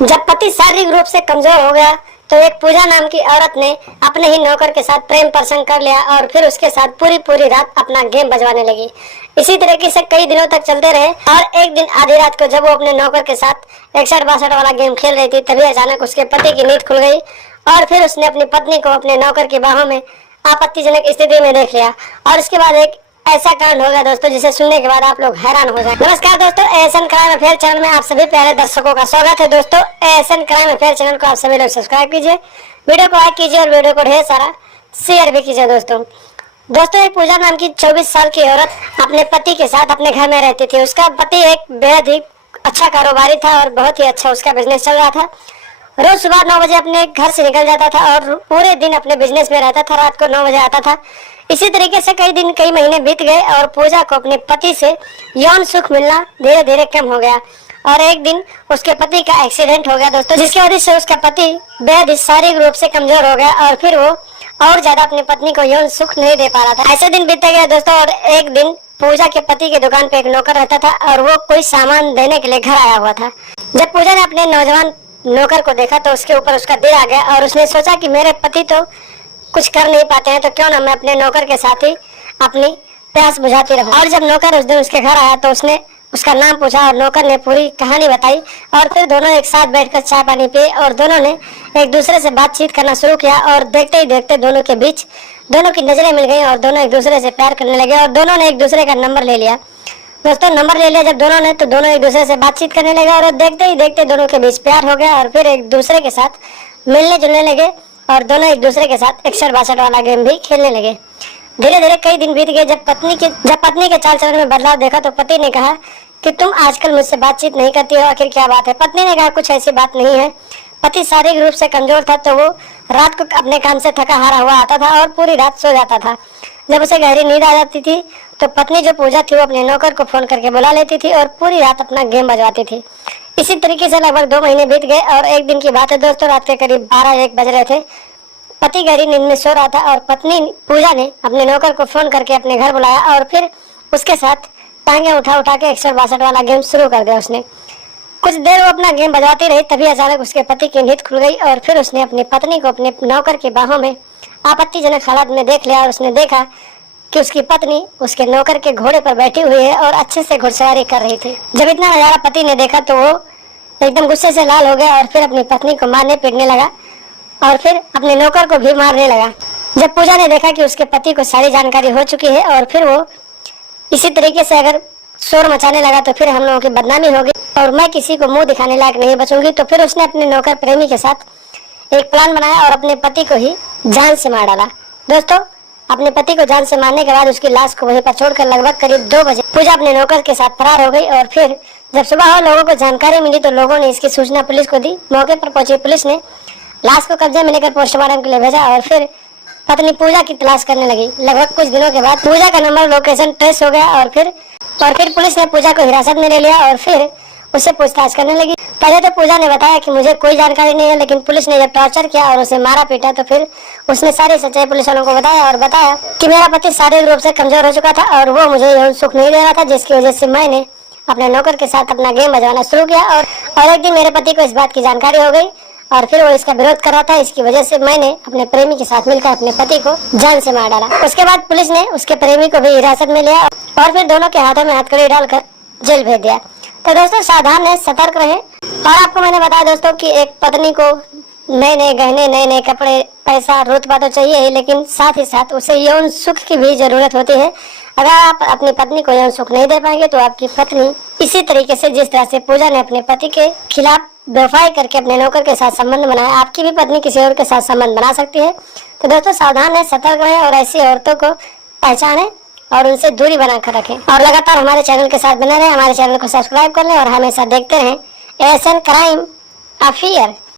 जब पति शारीरिक रूप से कमजोर हो गया तो एक पूजा नाम की औरत ने अपने ही नौकर के साथ प्रेम प्रसंग कर लिया और फिर उसके साथ पूरी पूरी रात अपना गेम बजवाने लगी। इसी तरीके से कई दिनों तक चलते रहे और एक दिन आधी रात को जब वो अपने नौकर के साथ 61-62 वाला गेम खेल रही थी, तभी अचानक उसके पति की नींद खुल गई और फिर उसने अपनी पत्नी को अपने नौकर की बाहों में आपत्तिजनक स्थिति में देख लिया और उसके बाद एक ऐसा कांड हो गया दोस्तों, जिसे सुनने के बाद आप लोग हैरान हो जाएंगे। नमस्कार दोस्तों, एएसएन क्राइम अफेयर चैनल में आप सभी प्यारे दर्शकों का स्वागत है। दोस्तों, एएसएन क्राइम अफेयर चैनल को आप सभी लोग सब्सक्राइब कीजिए, वीडियो को लाइक कीजिए और वीडियो को ढेर सारा शेयर भी कीजिए। दोस्तों एक पूजा नाम की 24 साल की औरत अपने पति के साथ अपने घर में रहती थी। उसका पति एक बेहद ही अच्छा कारोबारी था और बहुत ही अच्छा उसका बिजनेस चल रहा था। रोज सुबह 9 बजे अपने घर से निकल जाता था और पूरे दिन अपने बिजनेस में रहता था, रात को 9 बजे आता था। इसी तरीके से कई दिन कई महीने बीत गए और पूजा को अपने पति से यौन सुख मिलना धीरे धीरे कम हो गया और एक दिन उसके पति का एक्सीडेंट हो गया दोस्तों, जिसकी वजह से उसका पति बेहद शारीरिक रूप से कमजोर हो गया और फिर वो और ज्यादा अपनी पत्नी को यौन सुख नहीं दे पा रहा था। ऐसे दिन बीतते गए दोस्तों और एक दिन पूजा के पति की दुकान पे एक नौकर रहता था और वो कोई सामान देने के लिए घर आया हुआ था। जब पूजा ने अपने नौजवान नौकर को देखा तो उसके ऊपर उसका दिल आ गया और उसने सोचा कि मेरे पति तो कुछ कर नहीं पाते हैं, तो क्यों ना मैं अपने नौकर के साथ ही अपनी प्यास बुझाती रहूं। और जब नौकर उस दिन उसके घर आया तो उसने उसका नाम पूछा और नौकर ने पूरी कहानी बताई और फिर दोनों एक साथ बैठकर चाय पानी पिए और दोनों ने एक दूसरे से बातचीत करना शुरू किया और देखते ही देखते दोनों के बीच दोनों की नजरें मिल गई और दोनों एक दूसरे से प्यार करने लगे और दोनों ने एक दूसरे का नंबर ले लिया। दोस्तों नंबर ले लिया जब दोनों ने, तो दोनों एक दूसरे से बातचीत करने लगे और देखते ही देखते दोनों के बीच प्यार हो गया और फिर एक दूसरे के साथ मिलने जुलने लगे और दोनों एक दूसरे के साथ 61-62 वाला गेम भी खेलने लगे। धीरे धीरे कई दिन बीत गए। जब पत्नी के चाल चलन में बदलाव देखा तो पति ने कहा कि तुम आजकल मुझसे बातचीत नहीं करती हो, आखिर क्या बात है। पत्नी ने कहा कुछ ऐसी बात नहीं है। पति शारीरिक रूप से कमजोर था तो वो रात को अपने काम से थका हारा हुआ आता था और पूरी रात सो जाता था। जब उसे गहरी नींद आ जाती थी तो पत्नी जो पूजा थी वो अपने नौकर को फोन करके बुला लेती थी और पूरी रात अपना गेम बजवाती थी। इसी तरीके से लगभग 2 महीने बीत गए और एक दिन की बात है दोस्तों, रात के करीब 12-1 बज रहे थे। पति गहरी नींद में सो रहा था और पत्नी पूजा ने अपने नौकर को फोन करके अपने घर बुलाया और फिर उसके साथ टांगे उठा उठा के 61-62 वाला गेम शुरू कर दिया उसने। कुछ देर वो अपना गेम बजाती रही, तभी अचानक उसके पति की नींद खुल गई और फिर उसने अपनी पत्नी को अपने नौकर की बाहों में आपत्तिजनक हालत में देख लिया और उसने देखा कि उसकी पत्नी उसके नौकर के घोड़े पर बैठी हुई है और अच्छे से घुड़सवारी कर रही थी। जब इतना नजारा पति ने देखा तो वो एकदम गुस्से से लाल हो गया और फिर अपनी पत्नी को मारने पीटने लगा और फिर अपने नौकर को भी मारने लगा। जब पूजा ने देखा कि उसके पति को सारी जानकारी हो चुकी है और फिर वो इसी तरीके से अगर शोर मचाने लगा तो फिर हम लोगों की बदनामी होगी और मैं किसी को मुंह दिखाने लायक नहीं बचूंगी, तो फिर उसने अपने नौकर प्रेमी के साथ एक प्लान बनाया और अपने पति को ही जान से मार डाला। दोस्तों अपने पति को जान से मारने के बाद उसकी लाश को वहीं पर छोड़कर लगभग करीब 2 बजे पूजा अपने नौकर के साथ फरार हो गई और फिर जब सुबह हो लोगों को जानकारी मिली तो लोगों ने इसकी सूचना पुलिस को दी। मौके पर पहुंची पुलिस ने लाश को कब्जे में लेकर पोस्टमार्टम के लिए भेजा और फिर पत्नी पूजा की तलाश करने लगी। लगभग कुछ दिनों के बाद पूजा का नंबर लोकेशन ट्रेस हो गया और फिर पुलिस ने पूजा को हिरासत में ले लिया और फिर उससे पूछताछ करने लगी। पहले तो पूजा ने बताया कि मुझे कोई जानकारी नहीं है, लेकिन पुलिस ने जब टॉर्चर किया और उसे मारा पीटा तो फिर उसने सारी सच्चाई पुलिस वालों को बताया कि मेरा पति शारीरिक रूप से कमजोर हो चुका था और वो मुझे यौन सुख नहीं दे रहा था, जिसकी वजह से मैंने अपने नौकर के साथ अपना गेम बजवाना शुरू किया और एक दिन मेरे पति को इस बात की जानकारी हो गई और फिर वो इसका विरोध कर रहा था। इसकी वजह से मैंने अपने प्रेमी के साथ मिलकर अपने पति को जान से मार डाला। उसके बाद पुलिस ने उसके प्रेमी को भी हिरासत में लिया और फिर दोनों के हाथों में हथकड़ी डालकर जेल भेज दिया। तो दोस्तों सावधान है, सतर्क रहे। और आपको मैंने बताया दोस्तों कि एक पत्नी को नए नए गहने, नए नए कपड़े, पैसा, रुतबा तो चाहिए ही, लेकिन साथ ही साथ उसे यौन सुख की भी जरूरत होती है। अगर आप अपनी पत्नी को यौन सुख नहीं दे पाएंगे तो आपकी पत्नी इसी तरीके से जिस तरह से पूजा ने अपने पति के खिलाफ बेवफाई करके अपने नौकर के साथ संबंध बनाया, आपकी भी पत्नी किसी और के साथ संबंध बना सकती है। तो दोस्तों सावधान है, सतर्क रहें और ऐसी औरतों को पहचानें और उनसे दूरी बनाकर रखें और लगातार हमारे चैनल के साथ बने रहें। हमारे चैनल को सब्सक्राइब कर लें और हमेशा देखते रहें एएसएन क्राइम अफेयर।